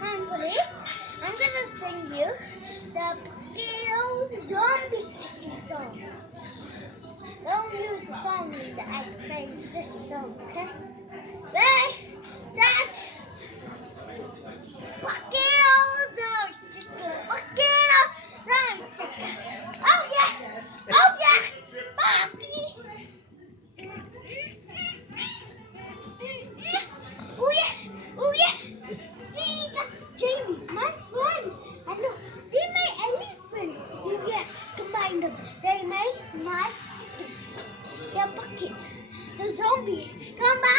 Finally, I'm gonna sing you the Buckingo zombie chicken song. Don't use the song in the act, okay? It's just a song, okay? Ready, set, Buckingo zombie chicken, Buckingo zombie chicken. Oh yeah, oh yeah, Bucky. Oh yeah, oh yeah. See the chicken, my friend. I know they made elephant. Oh yeah, combine them. They made my chicken. Yeah, Bucky, the zombie. Come back.